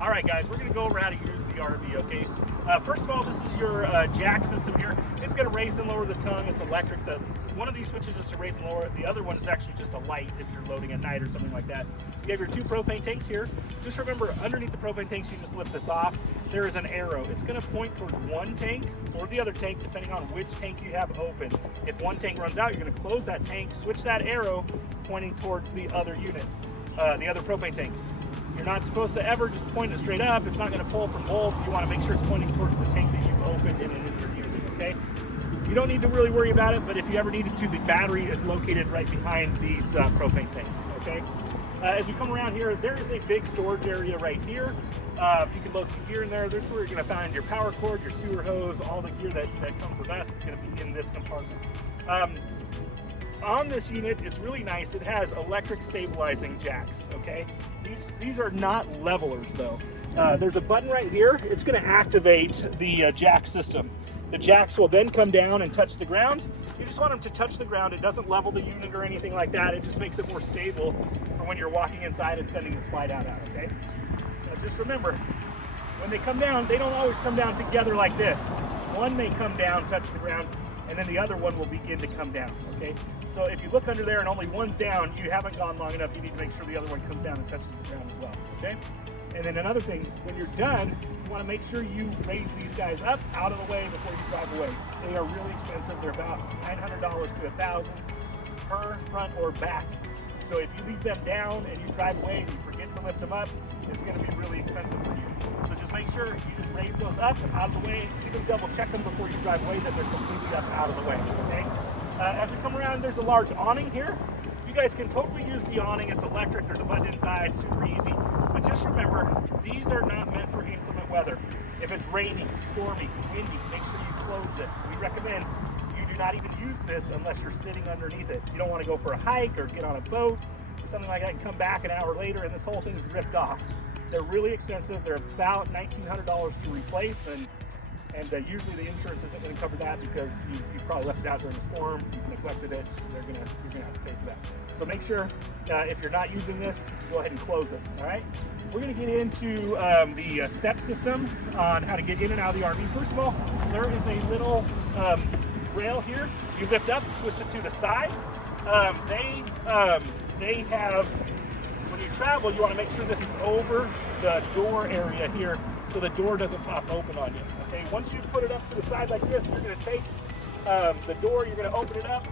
All right, guys, we're gonna go over how to use the RV, okay? First of all, this is your jack system here. It's gonna raise and lower the tongue. It's electric. One of these switches is to raise and lower. The other one is actually just a light if you're loading at night or something like that. You have your two propane tanks here. Just remember, underneath the propane tanks, you just lift this off. There is an arrow. It's gonna point towards one tank or the other tank, depending on which tank you have open. If one tank runs out, you're gonna close that tank, switch that arrow pointing towards the other unit, the other propane tank. You're not supposed to ever just point it straight up. It's not going to pull from both. You want to make sure it's pointing towards the tank that you've opened and you're using, okay? You don't need to really worry about it, but if you ever needed to, the battery is located right behind these propane tanks, okay? As you come around here, there is a big storage area right here. You can load some gear in there. That's where you're going to find your power cord, your sewer hose, all the gear that comes with us. It's going to be in this compartment. On this unit, it's really nice. It has electric stabilizing jacks, okay? These are not levelers though. There's a button right here. It's gonna activate the jack system. The jacks will then come down and touch the ground. You just want them to touch the ground. It doesn't level the unit or anything like that. It just makes it more stable for when you're walking inside and sending the slide out, okay? Now just remember, when they come down, they don't always come down together like this. One may come down, touch the ground, and then the other one will begin to come down, okay? So if you look under there and only one's down, you haven't gone long enough. You need to make sure the other one comes down and touches the ground as well, okay? And then another thing, when you're done, you wanna make sure you raise these guys up out of the way before you drive away. They are really expensive. They're about $900 to $1,000 per front or back. So if you leave them down and you drive away and you forget to lift them up, it's gonna be really expensive for you. So just make sure you just raise those up out of the way. You can double check them before you drive away that they're completely up out of the way, okay? As we come around, there's a large awning here. You guys can totally use the awning. It's electric, there's a button inside, super easy. But just remember, these are not meant for inclement weather. If it's raining, stormy, windy, make sure you close this. We recommend you do not even use this unless you're sitting underneath it. You don't want to go for a hike or get on a boat or something like that and come back an hour later and this whole thing's ripped off. They're really expensive. They're about $1,900 to replace, and usually the insurance isn't going to cover that because you probably left it out during the storm, you've neglected it, you're going to have to pay for that. So make sure if you're not using this, go ahead and close it, all right? We're going to get into the step system on how to get in and out of the RV. First of all, there is a little rail here. You lift up, twist it to the side. They have, when you travel, you want to make sure this is over the door area here so the door doesn't pop open on you. Okay, once you put it up to the side like this, you're going to take the door, you're going to open it up,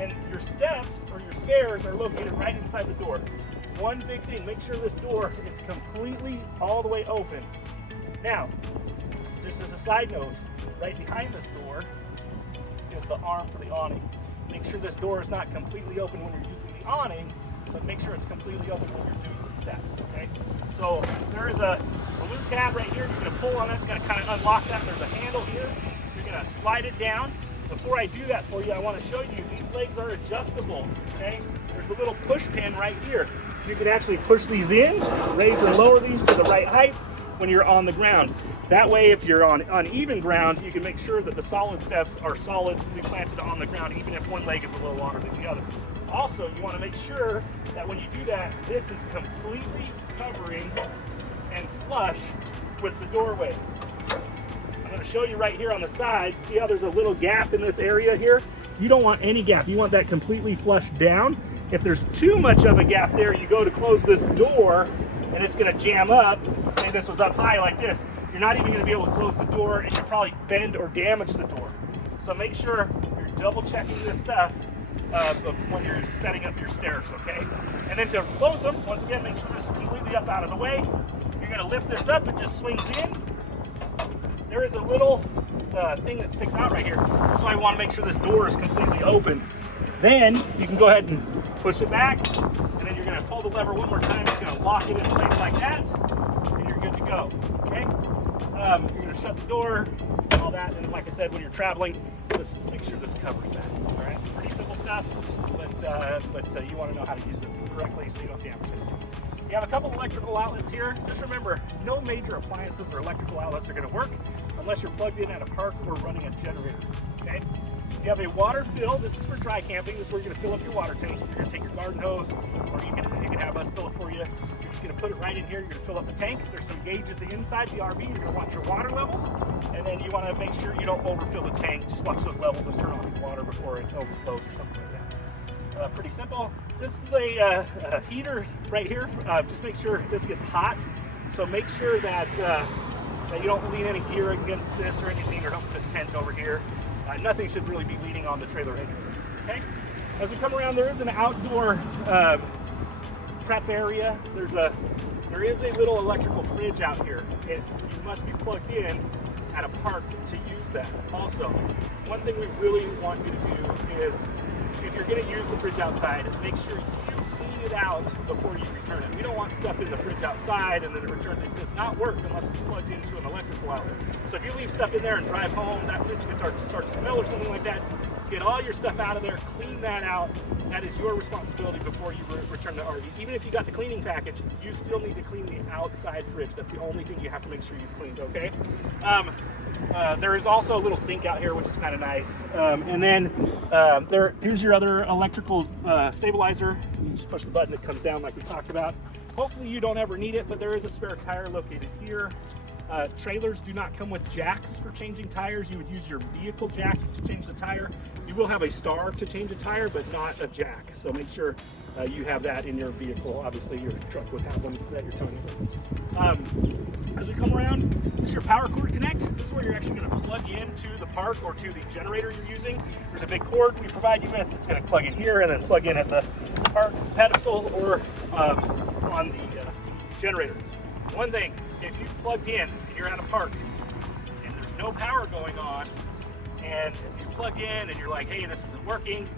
and your steps or your stairs are located right inside the door. One big thing, make sure this door is completely all the way open. Now, just as a side note, right behind this door is the arm for the awning. Make sure this door is not completely open when you're using the awning, but make sure it's completely open when you're doing the steps, okay? So there is a blue tab right here. You're gonna pull on it, it's gonna kind of unlock that. There's a handle here. You're gonna slide it down. Before I do that for you, I wanna show you, these legs are adjustable, okay? There's a little push pin right here. You can actually push these in, raise and lower these to the right height when you're on the ground. That way, if you're on uneven ground, you can make sure that the solid steps are solidly planted on the ground, even if one leg is a little longer than the other. Also, you want to make sure that when you do that, this is completely covering and flush with the doorway. I'm going to show you right here on the side. See how there's a little gap in this area here? You don't want any gap. You want that completely flushed down. If there's too much of a gap there, you go to close this door and it's going to jam up. Say this was up high like this. You're not even going to be able to close the door, and you'll probably bend or damage the door. So make sure you're double checking this stuff when you're setting up your stairs, okay? And then to close them, once again, make sure this is completely up out of the way. You're gonna lift this up, it just swings in. There is a little thing that sticks out right here. So I wanna make sure this door is completely open. Then you can go ahead and push it back, and then you're gonna pull the lever one more time. It's gonna lock it in place like that, and you're good to go, okay? You're gonna shut the door, all that, and like I said, when you're traveling, just make sure this covers that. All right, pretty simple stuff, but you want to know how to use it correctly so you don't damage it. You have a couple electrical outlets here. Just remember, no major appliances or electrical outlets are going to work unless you're plugged in at a park or running a generator. Okay. You have a water fill. This is for dry camping. This is where you're going to fill up your water tank. You're going to take your garden hose, or you can have us fill it for you. You're just going to put it right in here. You're going to fill up the tank. There's some gauges inside the RV. You're going to watch your water levels, and then you want to make sure you don't overfill the tank. Just watch those levels and turn off the water before it overflows or something like that. Pretty simple. This is a heater right here. Just make sure this gets hot. So make sure that you don't lean any gear against this or anything, or don't put a tent over here. Nothing should really be leaning on the trailer anyways. Okay. As we come around, there is an outdoor prep area. There is a little electrical fridge out here. You must be plugged in at a park to use that. Also, one thing we really want you to do is, if you're going to use the fridge outside, make sure you clean it out before you return it. We don't want stuff in the fridge outside and then it returns. It does not work unless it's plugged into an electrical outlet. So if you leave stuff in there and drive home, that fridge can start to smell or something like that. Get all your stuff out of there, clean that out. That is your responsibility before you return the RV. Even if you got the cleaning package, you still need to clean the outside fridge. That's the only thing you have to make sure you've cleaned, okay? There is also a little sink out here, which is kind of nice. And then here's your other electrical stabilizer. You just push the button, it comes down like we talked about. Hopefully you don't ever need it, but there is a spare tire located here. Trailers do not come with jacks for changing tires. You would use your vehicle jack to change the tire. You will have a star to change a tire, but not a jack. So make sure you have that in your vehicle. Obviously your truck would have one that you're towing with. As we come around, this is your power cord connect. This is where you're actually going to plug into the park or to the generator you're using. There's a big cord we provide you with. It's going to plug in here and then plug in at the park pedestal or on the generator. One thing, if you've plugged in and you're at a park and there's no power going on, and you plug in and you're like, hey, this isn't working,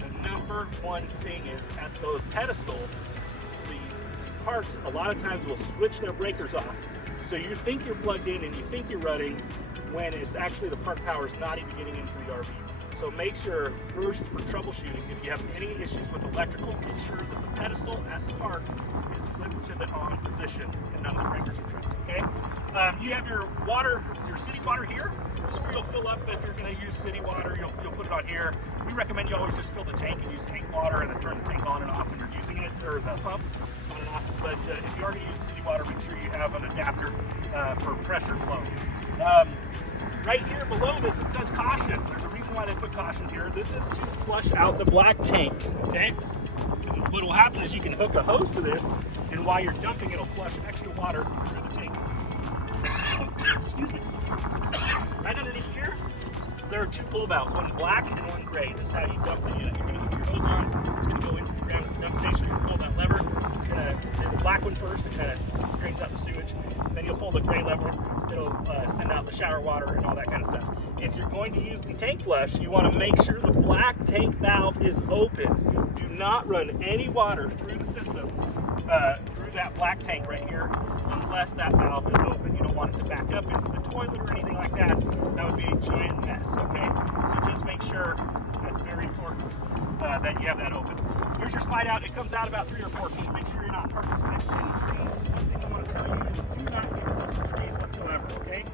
the number one thing is at the pedestal, these parks a lot of times will switch their breakers off. So you think you're plugged in and you think you're running when it's actually the park power is not even getting into the RV. So make sure first for troubleshooting, if you have any issues with electrical, make sure that the pedestal at the park is flipped to the on position and none of the breakers are tripped, okay? You have your water, your city water here. This is where you'll fill up if you're going to use city water. You'll put it on here. We recommend you always just fill the tank and use tank water and then turn the tank on and off when you're using it, or the pump on and off. But if you are going to use city water, make sure you have an adapter for pressure flow. Right here below this, it says caution. There's a reason why they put caution here. This is to flush out the black tank, okay? What will happen is you can hook a hose to this, and while you're dumping, it'll flush extra water through the tank. Excuse me. Right underneath here, there are two pull valves, one black and one gray. This is how you dump the unit. You're going to keep your hose on. It's going to go into the ground at the dump station. You pull that lever. It's going to do the black one first. It kind of drains out the sewage. Then you'll pull the gray lever. It'll send out the shower water and all that kind of stuff. If you're going to use the tank flush, you want to make sure the black tank valve is open. Do not run any water through the system, through that black tank right here, unless that valve is open. You don't want it to back up into the toilet or anything like that. That would be a giant mess, okay? So just make sure, that's very important, that you have that open. Here's your slide out. It comes out about 3 or 4 feet. Make sure you're not parking next to any trees. One thing I want to tell you is do not get close to trees whatsoever, okay?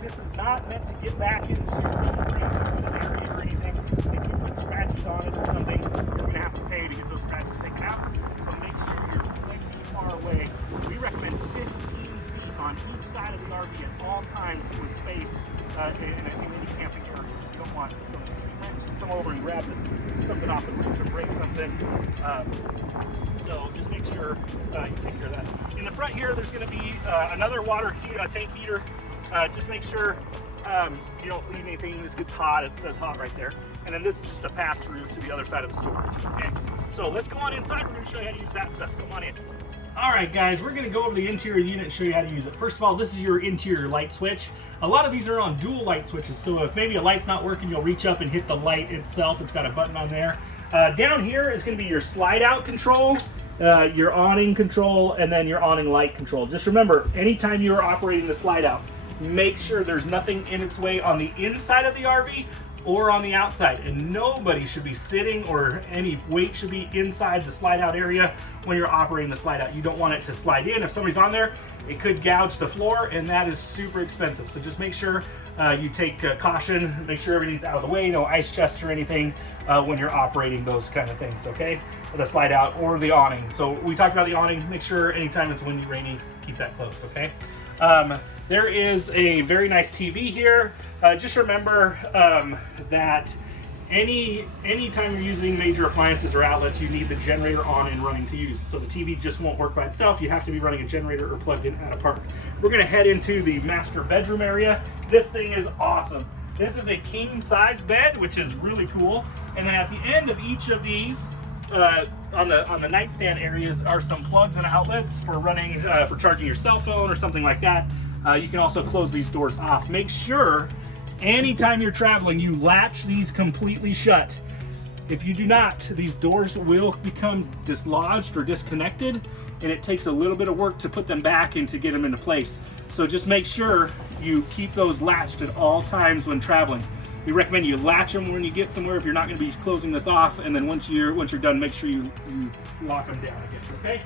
This is not meant to get back into some crazy area or anything. If you put scratches on it or something, you're going to have to pay to get those scratches taken out. So make sure you're plenty far away. We recommend 15 feet on each side of the RV at all times with space in any camping area. So you don't want somebody to come over and grab something off the roof and break something. So just make sure you take care of that. In the front here, there's going to be another water tank heater. Just make sure you don't leave anything. This gets hot. It says hot right there. And then this is just a pass-through to the other side of the storage, okay? So let's go on inside. We're going to show you how to use that stuff. Come on in. All right, guys, we're going to go over the interior unit and show you how to use it. First of all, this is your interior light switch. A lot of these are on dual light switches, so if maybe a light's not working, you'll reach up and hit the light itself. It's got a button on there. Down here is going to be your slide-out control, your awning control, and then your awning light control. Just remember, anytime you are operating the slide-out, make sure there's nothing in its way on the inside of the RV or on the outside, and nobody should be sitting or any weight should be inside the slide out area when you're operating the slide out. You don't want it to slide in. If somebody's on there, it could gouge the floor, and that is super expensive. So just make sure you take caution, make sure everything's out of the way, no ice chests or anything when you're operating those kind of things, okay? The slide out or the awning. So we talked about the awning. Make sure anytime it's windy, rainy, keep that closed, okay? There is a very nice TV here. Just remember that anytime you're using major appliances or outlets, you need the generator on and running to use. So the TV just won't work by itself. You have to be running a generator or plugged in at a park. We're gonna head into the master bedroom area. This thing is awesome. This is a king size bed, which is really cool. And then at the end of each of these, on the nightstand areas are some plugs and outlets for running, for charging your cell phone or something like that. You can also close these doors off. Make sure anytime you're traveling, you latch these completely shut. If you do not, these doors will become dislodged or disconnected, and it takes a little bit of work to put them back and to get them into place. So just make sure you keep those latched at all times when traveling. We recommend you latch them when you get somewhere if you're not going to be closing this off, and then once you're done, make sure you lock them down again, okay?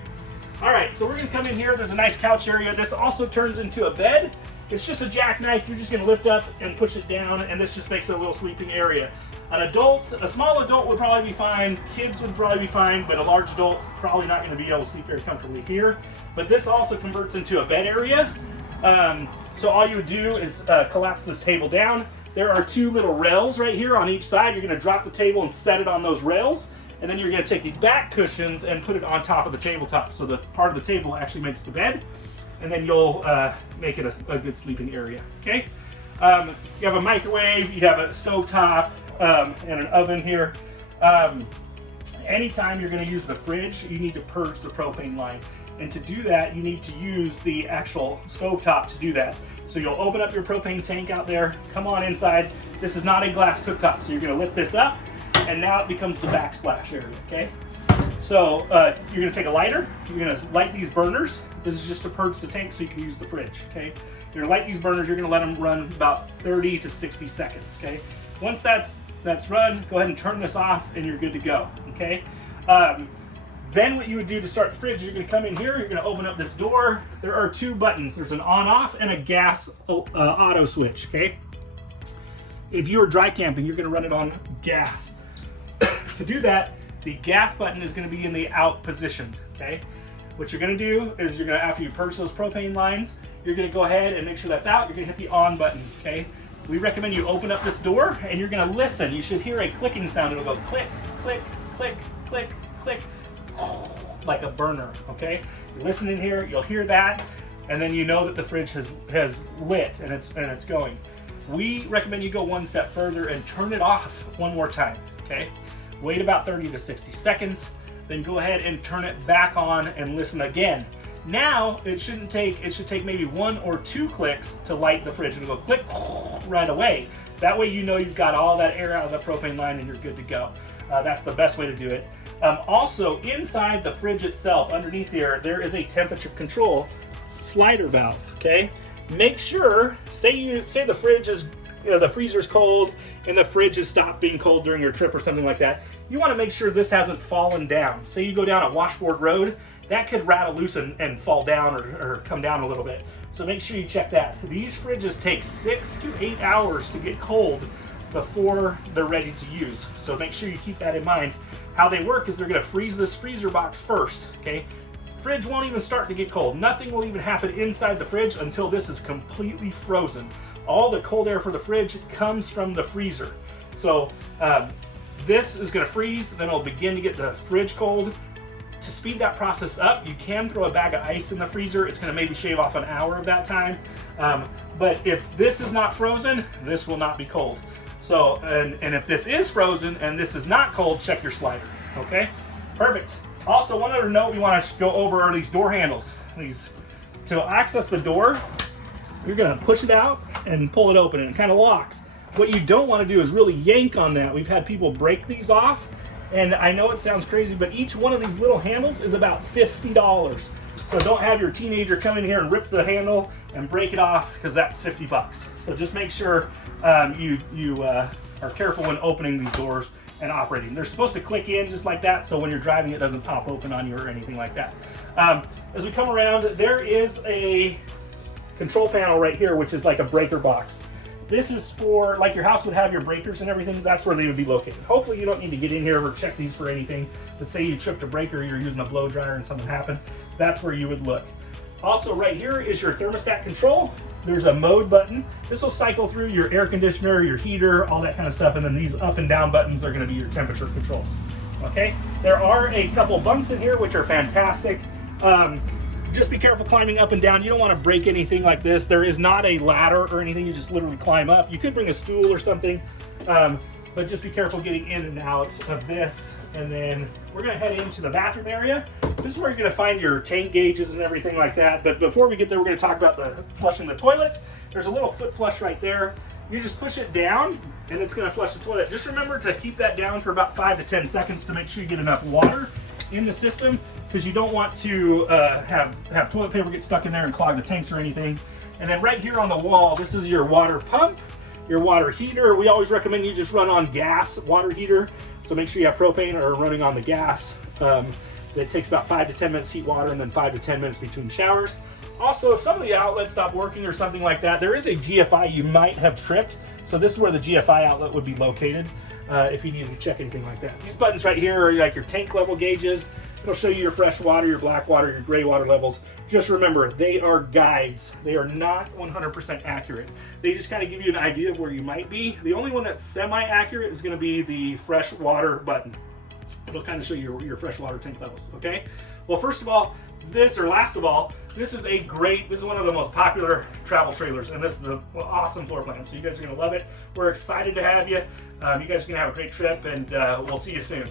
All right, so we're going to come in here. There's a nice couch area. This also turns into a bed. It's just a jackknife. You're just going to lift up and push it down, and this just makes it a little sleeping area. A small adult would probably be fine. Kids would probably be fine, but a large adult probably not going to be able to sleep very comfortably here. But this also converts into a bed area. So all you would do is collapse this table down. There are two little rails right here on each side. You're going to drop the table and set it on those rails, and then you're going to take the back cushions and put it on top of the tabletop. So the part of the table actually makes the bed, and then you'll make it a good sleeping area, okay? You have a microwave, you have a stovetop, and an oven here. Anytime you're going to use the fridge, you need to purge the propane line. And to do that, you need to use the actual stovetop to do that. So you'll open up your propane tank out there, come on inside. This is not a glass cooktop, so you're going to lift this up, and now it becomes the backsplash area, okay? So you're going to take a lighter, you're going to light these burners. This is just to purge the tank so you can use the fridge, okay? You're going to light these burners, you're going to let them run about 30 to 60 seconds, okay? Once that's run, go ahead and turn this off and you're good to go, okay? Then what you would do to start the fridge, you're going to come in here, you're going to open up this door. There are two buttons. There's an on-off and a gas auto switch, okay? If you're dry camping, you're going to run it on gas. To do that, the gas button is going to be in the out position, okay? What you're going to do is you're going to, after you purge those propane lines, you're going to go ahead and make sure that's out. You're going to hit the on button, okay? We recommend you open up this door and you're going to listen. You should hear a clicking sound. It'll go click, click, click, click, click, like a burner, okay? You listen in here, you'll hear that, and then you know that the fridge has lit and it's going. We recommend you go one step further and turn it off one more time, okay? Wait about 30 to 60 seconds, then go ahead and turn it back on and listen again. Now, it should take maybe 1 or 2 clicks to light the fridge. It'll go click right away. That way you know you've got all that air out of the propane line and you're good to go. That's the best way to do it. Also, inside the fridge itself, underneath here, there is a temperature control slider valve, okay? Make sure, say the fridge is, the freezer's cold and the fridge has stopped being cold during your trip or something like that. You want to make sure this hasn't fallen down. Say you go down a washboard road, that could rattle loose and fall down or come down a little bit. So make sure you check that. These fridges take 6 to 8 hours to get cold before they're ready to use. So make sure you keep that in mind. How they work is they're going to freeze this freezer box first, okay? Fridge won't even start to get cold. Nothing will even happen inside the fridge until this is completely frozen. All the cold air for the fridge comes from the freezer. So this is going to freeze, then it'll begin to get the fridge cold. To speed that process up, you can throw a bag of ice in the freezer. It's going to maybe shave off an hour of that time. But if this is not frozen, this will not be cold. So, and if this is frozen and this is not cold, check your slider, okay? Perfect. Also, one other note we want to go over are these door handles. To access the door, you're going to push it out and pull it open, and it kind of locks. What you don't want to do is really yank on that. We've had people break these off, and I know it sounds crazy, but each one of these little handles is about $50. So don't have your teenager come in here and rip the handle and break it off, because that's $50. So just make sure you are careful when opening these doors and operating. They're supposed to click in just like that, so when you're driving it doesn't pop open on you or anything like that. As we come around, there is a control panel right here, which is like a breaker box. This is for, like your house would have your breakers and everything, that's where they would be located. Hopefully you don't need to get in here or check these for anything, but say you tripped a breaker, you're using a blow dryer and something happened, that's where you would look. Also right here is your thermostat control. There's a mode button. This will cycle through your air conditioner, your heater, all that kind of stuff, and then these up and down buttons are gonna be your temperature controls, okay? There are a couple bunks in here, which are fantastic. Just be careful climbing up and down. You don't want to break anything like this. There is not a ladder or anything. You just literally climb up. You could bring a stool or something, but just be careful getting in and out of this. And then we're going to head into the bathroom area. This is where you're going to find your tank gauges and everything like that. But before we get there, we're going to talk about the flushing the toilet. There's a little foot flush right there. You just push it down and it's going to flush the toilet. Just remember to keep that down for about 5 to 10 seconds to make sure you get enough water in the system, because you don't want to have toilet paper get stuck in there and clog the tanks or anything. And then right here on the wall, this is your water pump, your water heater. We always recommend you just run on gas water heater, so make sure you have propane or running on the gas. It takes about 5 to 10 minutes to heat water, and then 5 to 10 minutes between showers. Also, if some of the outlets stop working or something like that, there is a GFI you might have tripped. So this is where the GFI outlet would be located if you needed to check anything like that. These buttons right here are like your tank level gauges. It'll show you your fresh water, your black water, your gray water levels. Just remember, they are guides. They are not 100% accurate. They just kind of give you an idea of where you might be. The only one that's semi-accurate is going to be the fresh water button. It'll kind of show you your fresh water tank levels, okay? Well, first of all, this is one of the most popular travel trailers, and this is an awesome floor plan, so you guys are going to love it. We're excited to have you. You guys are going to have a great trip, and we'll see you soon.